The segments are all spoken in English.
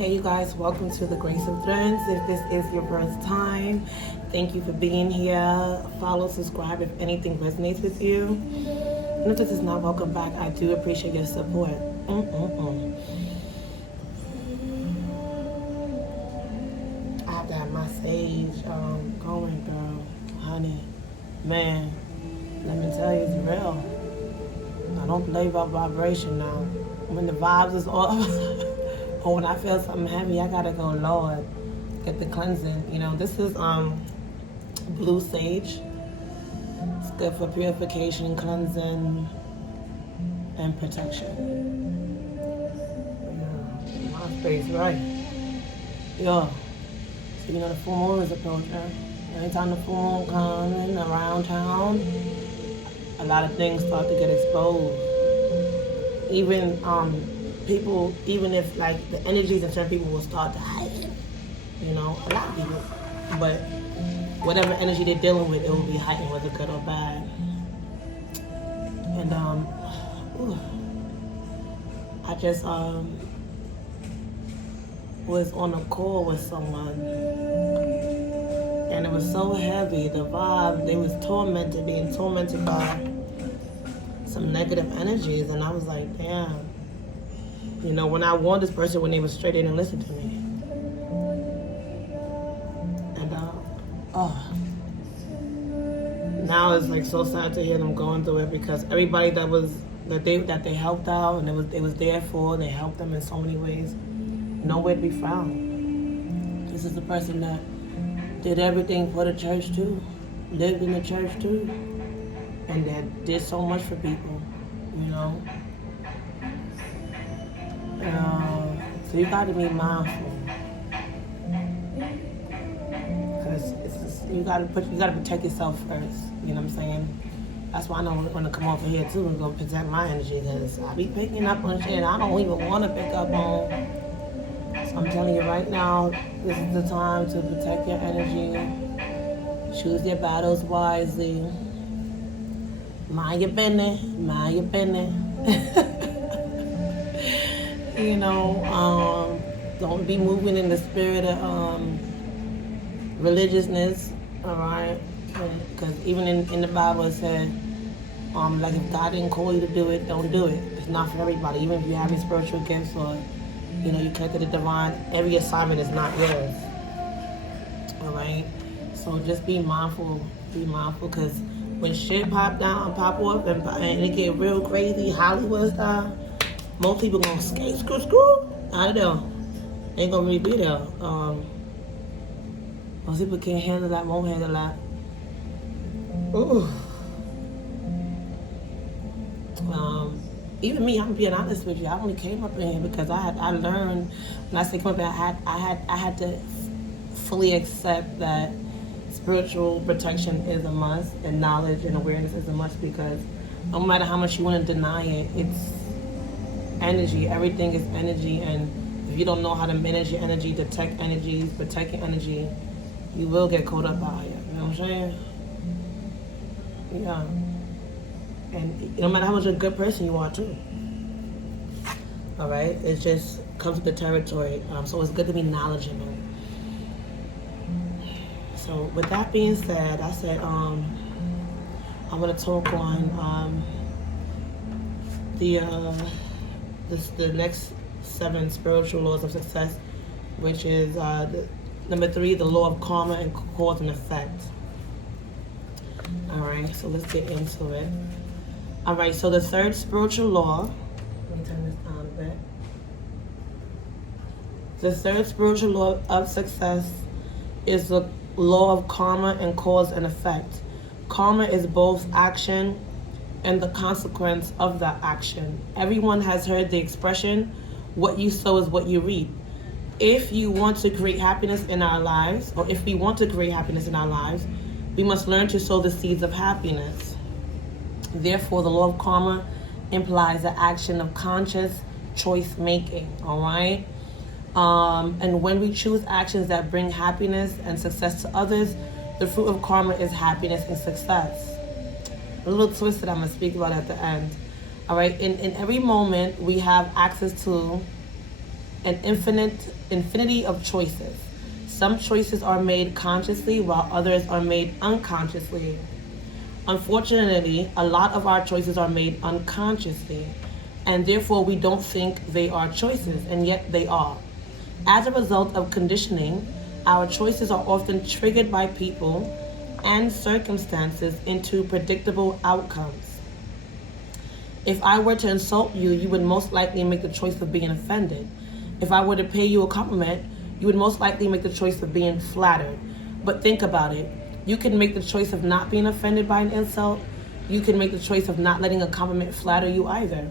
Hey you guys, welcome to the Grace of Threads. If this is your first time, thank you for being here. Follow, subscribe if anything resonates with you. And if this is not, welcome back. I do appreciate your support. I have to have my sage going, girl. Honey, man, let me tell you, it's real. I don't play about vibration now. When the vibes is off, or when I feel something heavy, I gotta go, Lord, get the cleansing. You know, this is blue sage. It's good for purification, cleansing, and protection. Yeah, my face, right? Yeah. So you know the full moon is approaching. Anytime the full moon comes around town, a lot of things start to get exposed. Even people, even if like the energies of certain people will start to heighten, you know, a lot of people. But whatever energy they're dealing with, it will be heightened, whether good or bad. And I just was on a call with someone, and it was so heavy. The vibe, they was being tormented by some negative energies, and I was like, damn. You know, when I warned this person, when they was straight in and listened to me. And now it's like so sad to hear them going through it, because everybody that they helped out and they was there for, they helped them in so many ways, nowhere to be found. This is the person that did everything for the church too, lived in the church too, and that did so much for people, you know. So you got to be mindful, because you got to protect yourself first. You know what I'm saying? That's why I know when to come over here too and go protect my energy, because I be picking up on shit I don't even want to pick up on. So I'm telling you right now, this is the time to protect your energy. Choose your battles wisely. Mind your business. Mind your business. You know, don't be moving in the spirit of religiousness, all right? Because even in the Bible it said, like if God didn't call you to do it, don't do it. It's not for everybody. Even if you have spiritual gifts or, you know, you connect to the divine, every assignment is not yours, all right? So just be mindful, because when shit pop off, and it get real crazy, Hollywood style, most people gonna skate, screw, out of there. They ain't gonna really be there. Most people can't handle that, won't handle that. Ooh. Even me, I'm being honest with you. I only came up in here because I learned. When I say come up here, I had to fully accept that spiritual protection is a must, and knowledge and awareness is a must, because no matter how much you want to deny it, it's energy. Everything is energy, and if you don't know how to manage your energy, detect energies, protect your energy, you will get caught up out here. You know what I'm saying? Yeah. And no matter how much of a good person you are too. All right? It just comes with the territory. So it's good to be knowledgeable. So with that being said, I said I'm going to talk on the next 7 spiritual laws of success, which is number 3, the law of karma and cause and effect. All right, so let's get into it. All right, so the third spiritual law, let me turn this down a bit. The third spiritual law of success is the law of karma and cause and effect. Karma is both action and the consequence of that action. Everyone has heard the expression, what you sow is what you reap. If you want to create happiness in our lives, or if we want to create happiness in our lives, we must learn to sow the seeds of happiness. Therefore, the law of karma implies the action of conscious choice making, all right? And when we choose actions that bring happiness and success to others, the fruit of karma is happiness and success. A little twist that I'm going to speak about at the end. All right, in every moment, we have access to an infinity of choices. Some choices are made consciously while others are made unconsciously. Unfortunately, a lot of our choices are made unconsciously, and therefore we don't think they are choices, and yet they are. As a result of conditioning, our choices are often triggered by people and circumstances into predictable outcomes. If I were to insult you, you would most likely make the choice of being offended. If I were to pay you a compliment, you would most likely make the choice of being flattered. But think about it. You can make the choice of not being offended by an insult. You can make the choice of not letting a compliment flatter you either.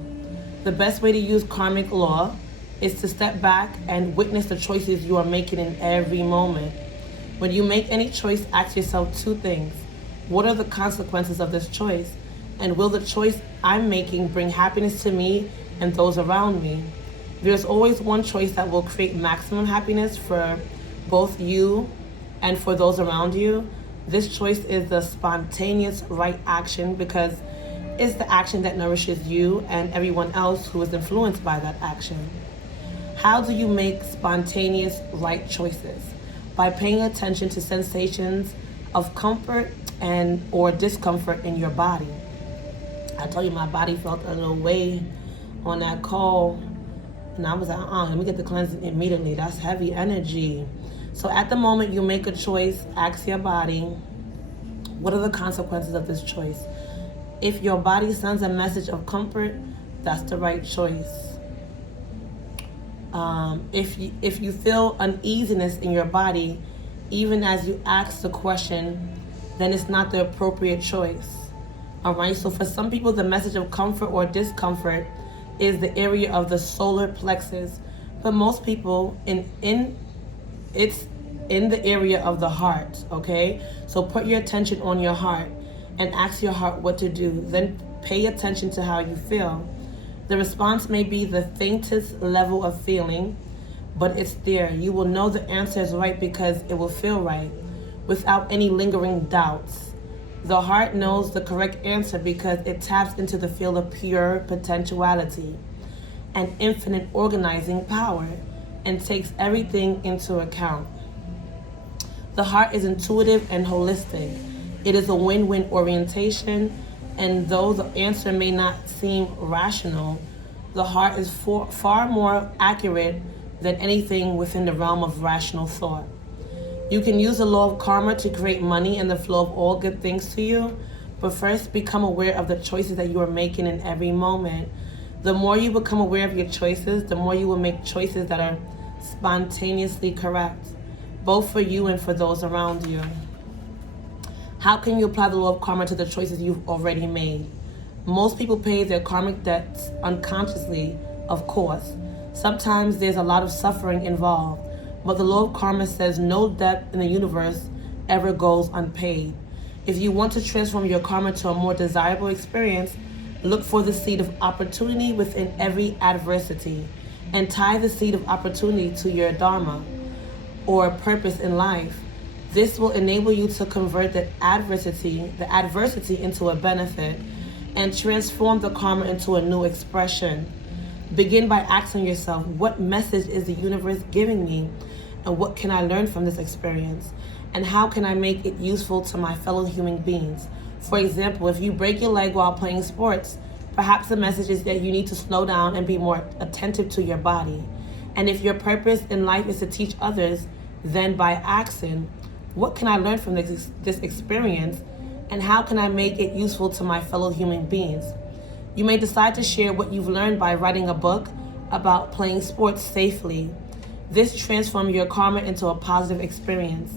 The best way to use karmic law is to step back and witness the choices you are making in every moment. When you make any choice, ask yourself two things. What are the consequences of this choice? And will the choice I'm making bring happiness to me and those around me? There's always one choice that will create maximum happiness for both you and for those around you. This choice is the spontaneous right action because it's the action that nourishes you and everyone else who is influenced by that action. How do you make spontaneous right choices? By paying attention to sensations of comfort and or discomfort in your body. I told you my body felt a little way on that call. And I was like, let me get the cleansing immediately. That's heavy energy. So at the moment you make a choice, ask your body, what are the consequences of this choice? If your body sends a message of comfort, that's the right choice. If you feel uneasiness in your body, even as you ask the question, then it's not the appropriate choice. All right, so for some people, the message of comfort or discomfort is the area of the solar plexus, but most people it's in the area of the heart. Okay, so put your attention on your heart and ask your heart what to do. Then pay attention to how you feel. The response may be the faintest level of feeling, but it's there. You will know the answer is right because it will feel right without any lingering doubts. The heart knows the correct answer because it taps into the field of pure potentiality and infinite organizing power and takes everything into account. The heart is intuitive and holistic. It is a win-win orientation, and though the answer may not seem rational, the heart is far more accurate than anything within the realm of rational thought. You can use the law of karma to create money and the flow of all good things to you, but first become aware of the choices that you are making in every moment. The more you become aware of your choices, the more you will make choices that are spontaneously correct, both for you and for those around you. How can you apply the law of karma to the choices you've already made? Most people pay their karmic debts unconsciously, of course. Sometimes there's a lot of suffering involved, but the law of karma says no debt in the universe ever goes unpaid. If you want to transform your karma to a more desirable experience, look for the seed of opportunity within every adversity and tie the seed of opportunity to your dharma or purpose in life. This will enable you to convert the adversity into a benefit and transform the karma into a new expression. Begin by asking yourself, what message is the universe giving me? And what can I learn from this experience? And how can I make it useful to my fellow human beings? For example, if you break your leg while playing sports, perhaps the message is that you need to slow down and be more attentive to your body. And if your purpose in life is to teach others, then by asking, what can I learn from this experience? And how can I make it useful to my fellow human beings? You may decide to share what you've learned by writing a book about playing sports safely. This transforms your karma into a positive experience.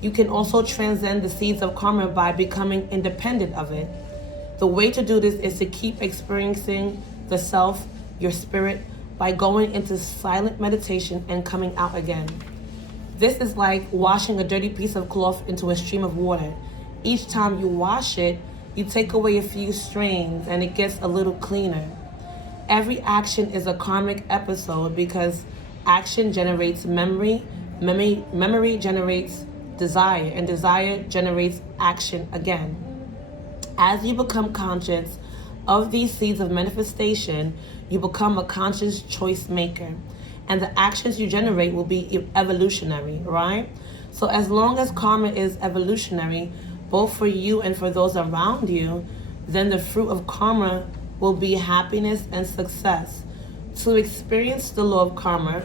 You can also transcend the seeds of karma by becoming independent of it. The way to do this is to keep experiencing the self, your spirit, by going into silent meditation and coming out again. This is like washing a dirty piece of cloth into a stream of water. Each time you wash it, you take away a few strains and it gets a little cleaner. Every action is a karmic episode because action generates memory, memory generates desire, and desire generates action again. As you become conscious of these seeds of manifestation, you become a conscious choice maker. and the actions you generate will be evolutionary, right? So as long as karma is evolutionary, both for you and for those around you, then the fruit of karma will be happiness and success. To experience the law of karma,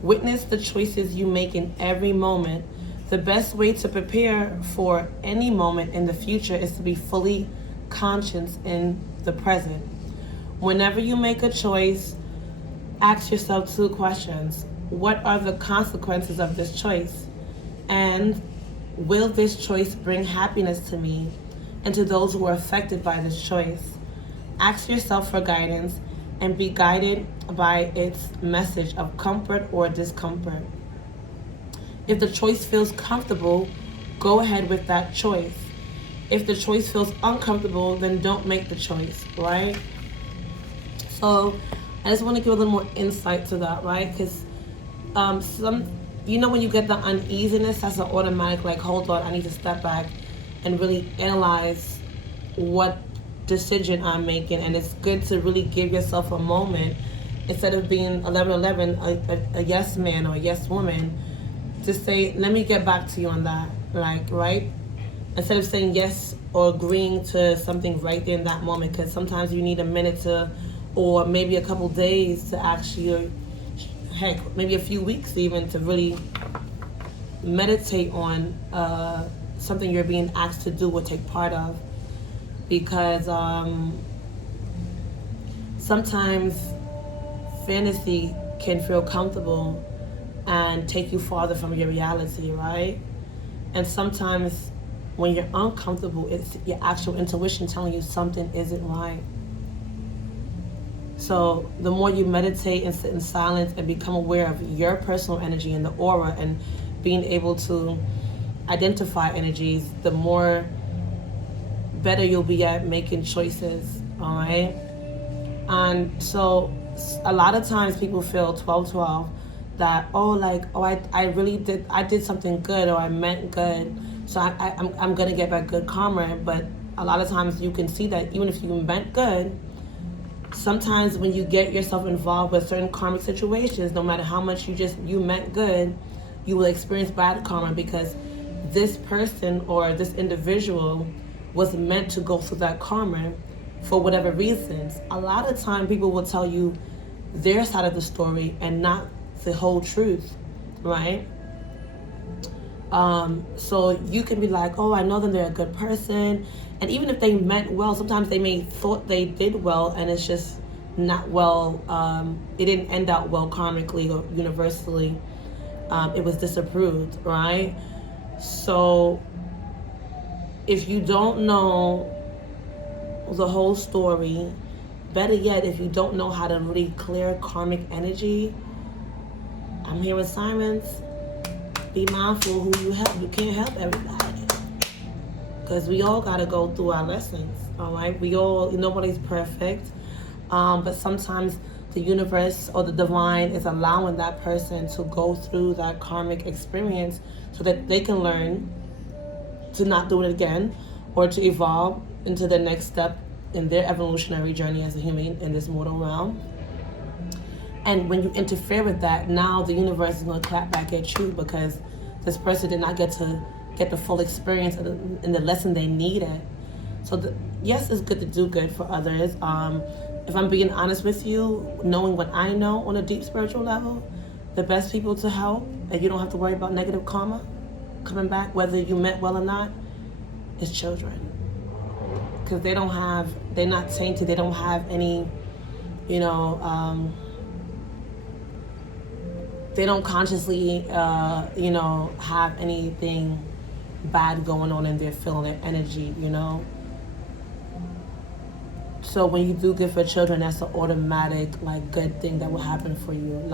witness the choices you make in every moment. The best way to prepare for any moment in the future is to be fully conscious in the present. Whenever you make a choice, ask yourself 2 questions. What are the consequences of this choice? And will this choice bring happiness to me and to those who are affected by this choice? Ask yourself for guidance and be guided by its message of comfort or discomfort. If the choice feels comfortable, go ahead with that choice. If the choice feels uncomfortable, then don't make the choice, right? So I just want to give a little more insight to that, right? Because when you get the uneasiness, that's an automatic, like, hold on, I need to step back and really analyze what decision I'm making. And it's good to really give yourself a moment, instead of being 11, a yes man or a yes woman, to say, let me get back to you on that, like, right? Instead of saying yes or agreeing to something right there in that moment, because sometimes you need a minute to, or maybe a couple days to actually, heck, maybe a few weeks even, to really meditate on something you're being asked to do or take part of. Because sometimes fantasy can feel comfortable and take you farther from your reality, right? And sometimes when you're uncomfortable, it's your actual intuition telling you something isn't right. So the more you meditate and sit in silence and become aware of your personal energy and the aura and being able to identify energies, the more better you'll be at making choices, all right? And so a lot of times people feel 12-12 that, I did something good, or I meant good, so I'm gonna get back good karma. But a lot of times you can see that even if you meant good, sometimes when you get yourself involved with certain karmic situations, no matter how much you meant good, you will experience bad karma, because this person or this individual was meant to go through that karma for whatever reasons. A lot of time people will tell you their side of the story and not the whole truth, right? So you can be like, oh, I know them, they're a good person. And even if they meant well, sometimes they may thought they did well, and it's just not well. It didn't end out well karmically or universally. It was disapproved, right? So if you don't know the whole story, better yet, if you don't know how to really clear karmic energy, I'm hearing sirens. Be mindful who you help. You can't help everybody, because we all got to go through our lessons, all right? Nobody's perfect, but sometimes the universe or the divine is allowing that person to go through that karmic experience so that they can learn to not do it again, or to evolve into the next step in their evolutionary journey as a human in this mortal realm. And when you interfere with that, now the universe is going to clap back at you, because this person did not get the full experience and the lesson they needed. So yes, it's good to do good for others. If I'm being honest with you, knowing what I know on a deep spiritual level, the best people to help, and you don't have to worry about negative karma coming back, whether you meant well or not, is children. Because they're not tainted, they don't have any, they don't consciously, have anything bad going on in their feeling, their energy, So when you do good for children, that's an automatic, good thing that will happen for you.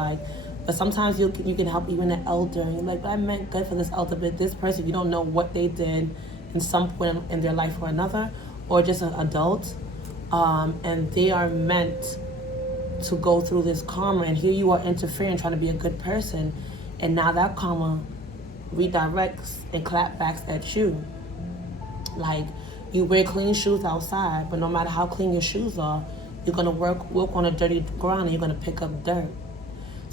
But sometimes you can help even an elder. And you're like, but I meant good for this elder, but this person, you don't know what they did in some point in their life or another, or just an adult, and they are meant to go through this karma, and here you are interfering, trying to be a good person, and now that karma redirects and clapbacks at you. You wear clean shoes outside, but no matter how clean your shoes are, you're gonna walk on a dirty ground and you're gonna pick up dirt.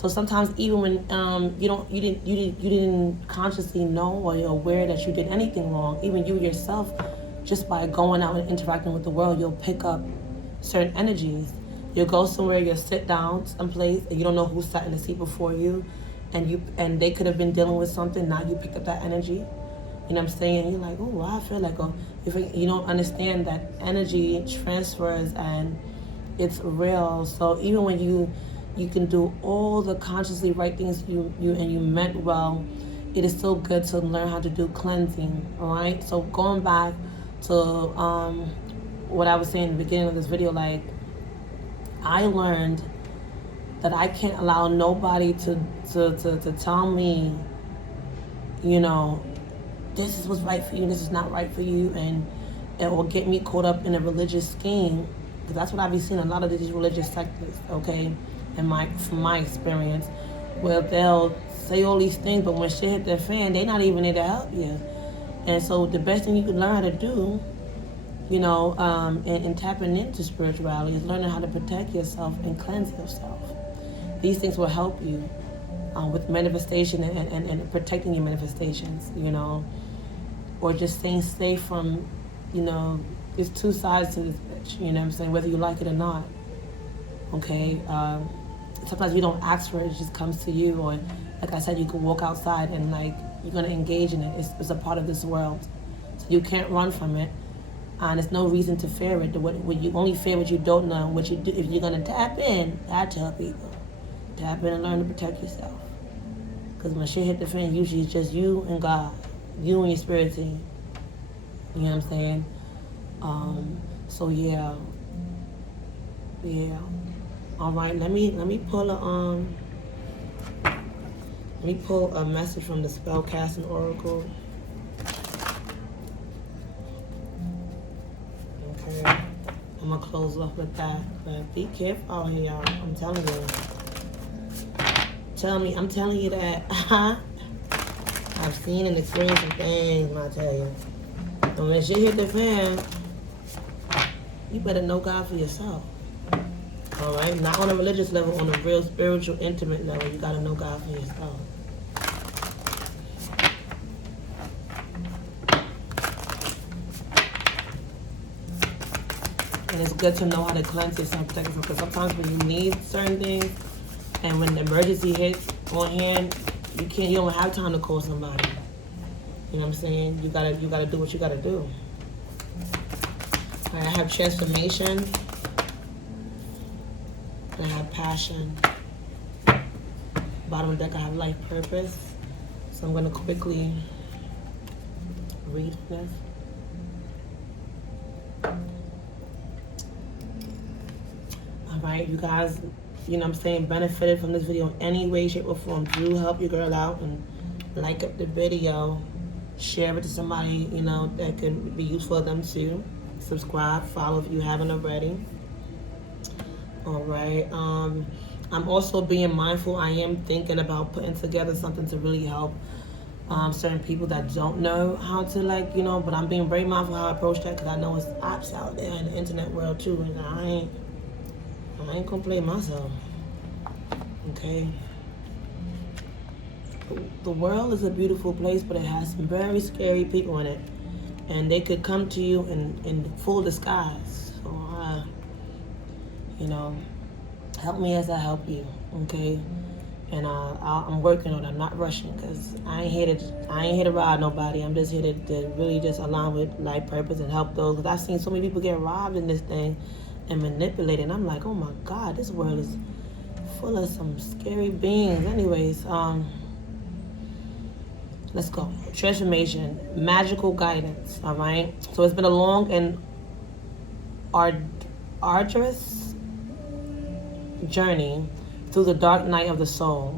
So sometimes even when you didn't consciously know or you're aware that you did anything wrong, even you yourself, just by going out and interacting with the world, you'll pick up certain energies. You'll go somewhere, you'll sit down someplace, and you don't know who sat in the seat before you, and they could have been dealing with something. Now you picked up that energy. You know what I'm saying? You're like, oh, I feel like, if you don't understand that energy transfers and it's real. So even when you can do all the consciously right things you meant well, it is still good to learn how to do cleansing. All right. So going back to what I was saying in the beginning of this video, like, I learned that I can't allow nobody to tell me, you know, this is what's right for you, this is not right for you, and it will get me caught up in a religious scheme, because that's what I've been seeing a lot of these religious sectors, okay, from my experience, where they'll say all these things, but when shit hit their fan, they're not even there to help you. And so the best thing you can learn how to do, you know, and tapping into spirituality is learning how to protect yourself and cleanse yourself. These things will help you with manifestation and protecting your manifestations, you know, or just staying safe from, you know, there's two sides to this bitch, you know what I'm saying, whether you like it or not, okay? Sometimes you don't ask for it, it just comes to you, or like I said, you can walk outside and like, you're gonna engage in it. It's a part of this world. So you can't run from it. And there's no reason to fear it. What you only fear what you don't know. What you do, if you're gonna tap in, I tell people, tap in and learn to protect yourself. Because when shit hit the fan, usually it's just you and God, you and your spirit team. You know what I'm saying? So yeah. All right, let me pull a message from the Spellcasting Oracle. Okay, I'm gonna close off with that. But be careful out here, y'all. I'm telling you. I'm telling you that I've seen and experienced some things, I tell you. And when shit hit the fan, you better know God for yourself. All right? Not on a religious level, on a real spiritual, intimate level. You gotta know God for yourself. And it's good to know how to cleanse yourself and protect yourself, because sometimes when you need certain things and when the emergency hits on hand, you don't have time to call somebody. You know what I'm saying? You gotta do what you gotta do. All right, I have transformation. And I have passion. Bottom of the deck, I have life purpose. So I'm gonna quickly read this. All right, you guys, you know what I'm saying, benefited from this video in any way, shape, or form. Do help your girl out and like up the video. Share it to somebody, you know, that could be useful to them too. Subscribe, follow if you haven't already. All right. I'm also being mindful. I am thinking about putting together something to really help certain people that don't know how to, like, you know, but I'm being very mindful how I approach that, because I know it's apps out there in the internet world too, and I ain't gonna play myself. Okay. The world is a beautiful place, but it has some very scary people in it, and they could come to you in full disguise. So, you know, help me as I help you. Okay. And I'm working on it. I'm not rushing, because I ain't here to rob nobody. I'm just here to really just align with life purpose and help those. Because I've seen so many people get robbed in this thing and manipulated. And I'm like, oh my God, this world is full of some scary beings. Anyways, let's go. Transformation, magical guidance. All right. So it's been a long and arduous journey through the dark night of the soul.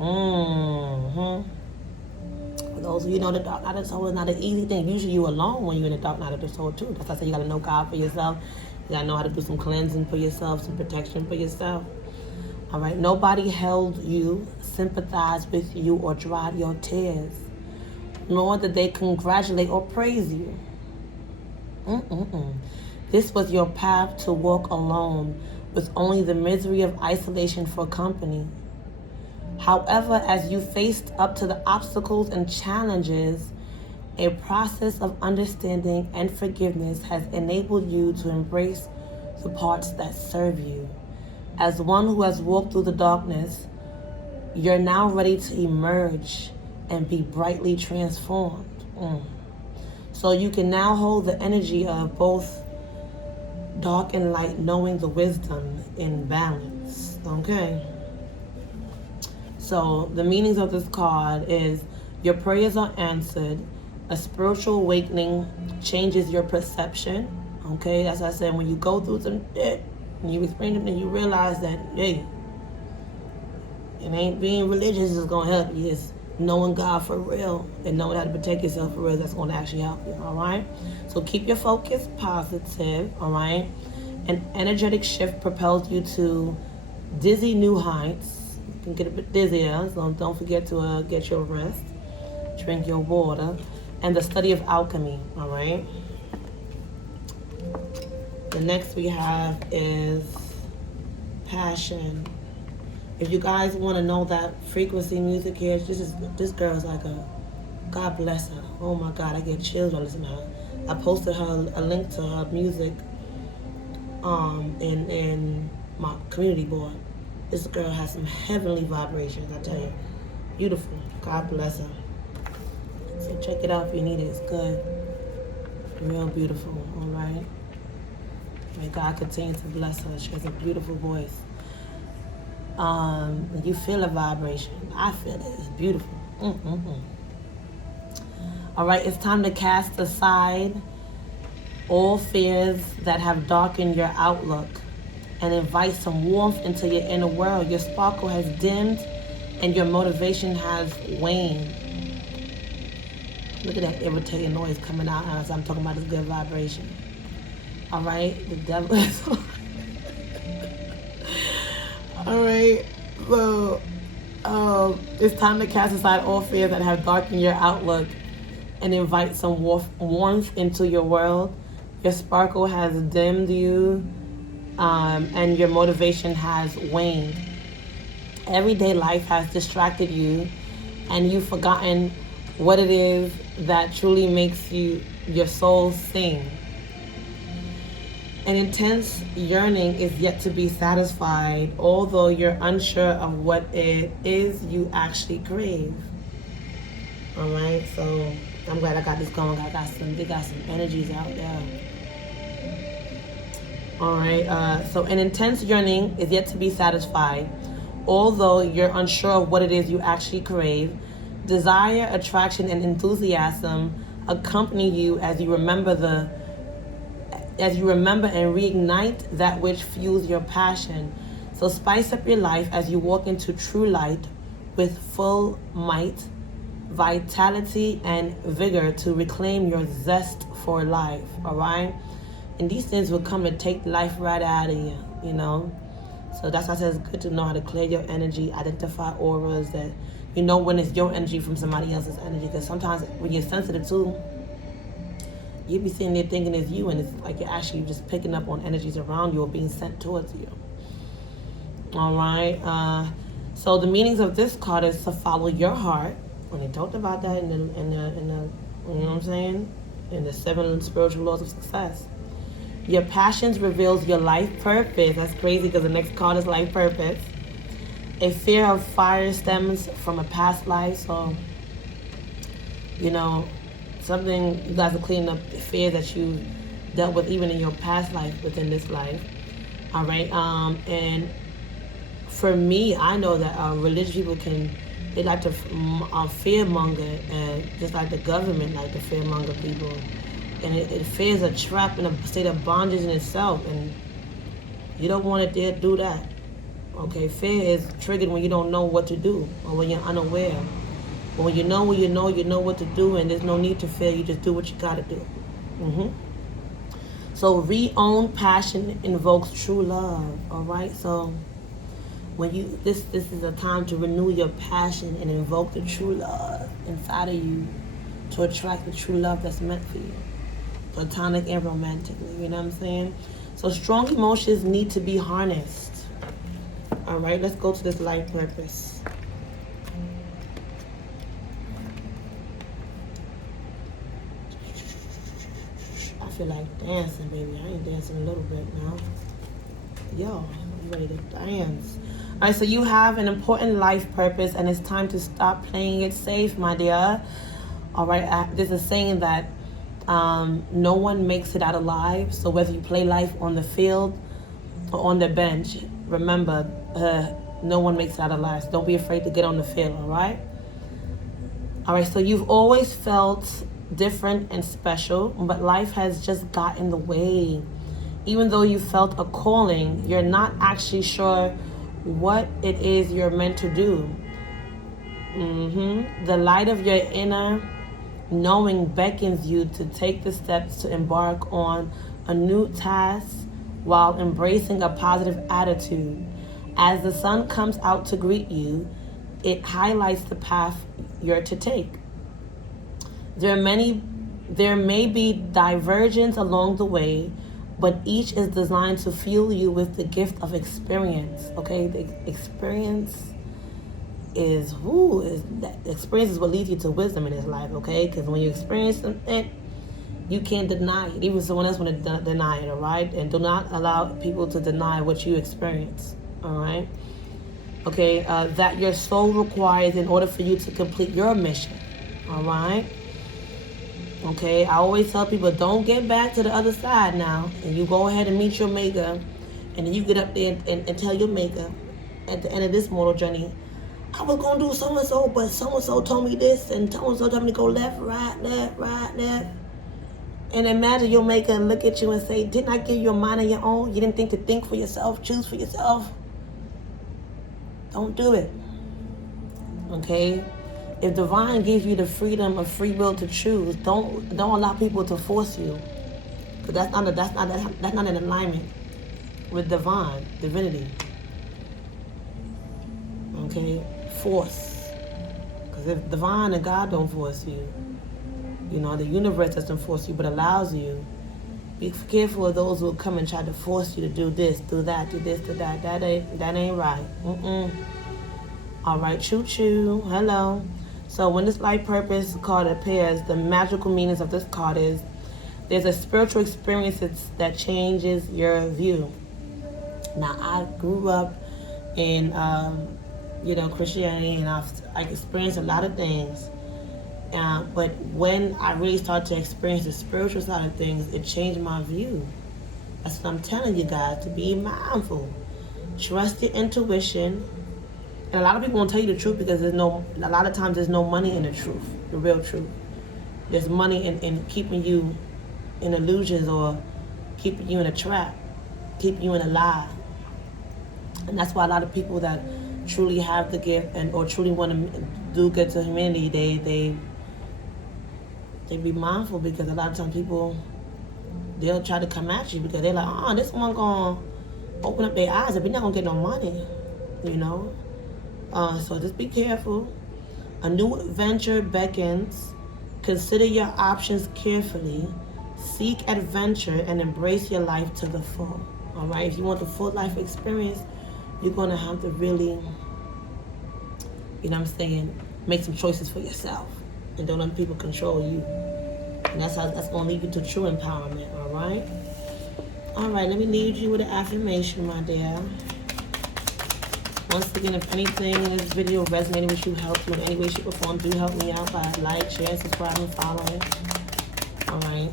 For those of you know, the dark night of the soul is not an easy thing. Usually you're alone when you're in the dark night of the soul too. That's why I say you gotta know God for yourself. You gotta know how to do some cleansing for yourself, some protection for yourself. All right. Nobody held you, sympathized with you, or dried your tears, nor did they congratulate or praise you. This was your path to walk alone, with only the misery of isolation for company. However, as you faced up to the obstacles and challenges, a process of understanding and forgiveness has enabled you to embrace the parts that serve you. As one who has walked through the darkness, you're now ready to emerge and be brightly transformed. So you can now hold the energy of both dark and light, knowing the wisdom in balance. Okay? So the meanings of this card is your prayers are answered. A spiritual awakening changes your perception. Okay? As I said, when you go through some shit, and you experience it and you realize that, hey, it ain't being religious is going to help you. It's knowing God for real and knowing how to protect yourself for real that's going to actually help you, all right? So keep your focus positive, all right? An energetic shift propels you to dizzy new heights. You can get a bit dizzier, so don't forget to get your rest, drink your water, and the study of alchemy, all right? The next we have is passion. If you guys want to know that frequency music here, this girl's like a, God bless her. Oh my God, I get chills when I listen to her. I posted her a link to her music in my community board. This girl has some heavenly vibrations, I tell you. Beautiful. God bless her. So check it out if you need it. It's good. Real beautiful, all right? May God continue to bless her. She has a beautiful voice. You feel a vibration. I feel it. It's beautiful. All right, it's time to cast aside all fears that have darkened your outlook and invite some warmth into your inner world. Your sparkle has dimmed and your motivation has waned. Look at that irritating noise coming out as I'm talking about this good vibration. All right, the devil is... All right, so it's time to cast aside all fears that have darkened your outlook and invite some warmth into your world. Your sparkle has dimmed you, and your motivation has waned. Everyday life has distracted you, and you've forgotten what it is that truly makes your soul sing. An intense yearning is yet to be satisfied, although you're unsure of what it is you actually crave. All right, so I'm glad I got this going. They got some energies out there. All right, so an intense yearning is yet to be satisfied, although you're unsure of what it is you actually crave. Desire, attraction, and enthusiasm accompany you as you remember and reignite that which fuels your passion. So spice up your life as you walk into true light with full might, vitality, and vigor to reclaim your zest for life, all right? And these things will come to take life right out of you, you know? So that's why I said it's good to know how to clear your energy, identify auras that you know when it's your energy from somebody else's energy. Because sometimes when you're sensitive too, you be sitting there thinking it's you, and it's like you're actually just picking up on energies around you or being sent towards you. All right. So the meanings of this card is to follow your heart. And they talked about that in the you know what I'm saying, in the 7 spiritual laws of success. Your passions reveals your life purpose. That's crazy because the next card is life purpose. A fear of fire stems from a past life, so you know. Something you guys are cleaning up the fear that you dealt with even in your past life within this life. All right. And for me, I know that religious people they like to fear monger, and just like the government like to fear monger people. And fear is a trap and a state of bondage in itself, and you don't want to dare do that. Okay, fear is triggered when you don't know what to do or when you're unaware. But when you know what to do, and there's no need to fear. You just do what you gotta do. So re-own passion invokes true love. All right. So when you this is a time to renew your passion and invoke the true love inside of you to attract the true love that's meant for you, platonic and romantically. You know what I'm saying? So strong emotions need to be harnessed. All right. Let's go to this life purpose. feel like dancing, baby. I ain't dancing a little bit now. Yo, I'm ready to dance. All right, so you have an important life purpose, and it's time to stop playing it safe, my dear. All right, there's a saying that no one makes it out alive. So whether you play life on the field or on the bench, remember, no one makes it out alive. So don't be afraid to get on the field, all right? All right, so you've always felt different and special, but life has just got in the way. Even though you felt a calling, you're not actually sure what it is you're meant to do. The light of your inner knowing beckons you to take the steps to embark on a new task while embracing a positive attitude. As the sun comes out to greet you, it highlights the path you're to take. There may be divergence along the way, but each is designed to fuel you with the gift of experience. Okay, the experience is what leads you to wisdom in this life. Okay, because when you experience it, you can't deny it. Even someone else want to deny it. All right, and do not allow people to deny what you experience. All right. Okay, that your soul requires in order for you to complete your mission. All right. Okay, I always tell people, don't get back to the other side now, and you go ahead and meet your maker, and then you get up there and tell your maker at the end of this mortal journey, I was going to do so-and-so, but so-and-so told me this, and so-and-so told me to go left, right, left. And imagine your maker look at you and say, didn't I give you a mind of your own? You didn't think to think for yourself, choose for yourself? Don't do it. Okay? If divine gives you the freedom of free will to choose, don't allow people to force you, because that's not in alignment with divinity. Okay, force. Because if divine and God don't force you, the universe doesn't force you, but allows you. Be careful of those who will come and try to force you to do this, do that, do this, do that. That ain't right. All right, choo-choo. Hello. So when this life purpose card appears, the magical meanings of this card is there's a spiritual experience that changes your view. Now, I grew up in, Christianity, and I experienced a lot of things. But when I really started to experience the spiritual side of things, it changed my view. That's what I'm telling you guys, to be mindful. Trust your intuition. And a lot of people won't tell you the truth because a lot of times there's no money in the truth, the real truth. There's money in keeping you in illusions or keeping you in a trap, keeping you in a lie. And that's why a lot of people that truly have the gift or truly want to do good to humanity, they be mindful, because a lot of times people, they'll try to come at you because they're like, this one gonna open up their eyes, if we're not gonna get no money, So just be careful. A new adventure beckons. Consider your options carefully. Seek adventure and embrace your life to the full. All right? If you want the full life experience, you're going to have to really, make some choices for yourself. And don't let people control you. And that's going to lead you to true empowerment. All right? All right, let me leave you with an affirmation, my dear. Once again, if anything in this video resonated with you, helped you in any way, shape, or form, do help me out by like, share, subscribe, and following. All right.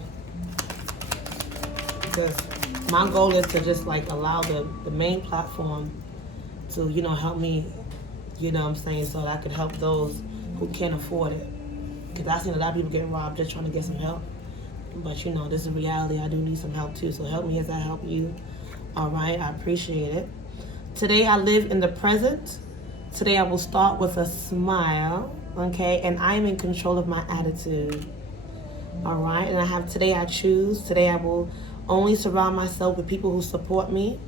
Because my goal is to just allow the main platform to, help me, so that I could help those who can't afford it. Because I've seen a lot of people get robbed just trying to get some help. But, this is reality. I do need some help too. So help me as I help you. All right. I appreciate it. Today I live in the present. Today I will start with a smile, okay? And I am in control of my attitude, all right? And I have today I choose. Today I will only surround myself with people who support me.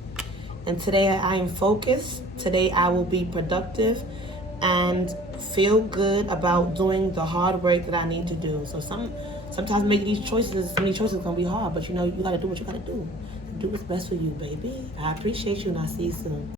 And today I am focused. Today I will be productive and feel good about doing the hard work that I need to do. So sometimes making these choices, some of these choices are gonna be hard, but you gotta do what you gotta do. Do what's best for you, baby. I appreciate you, and I'll see you soon.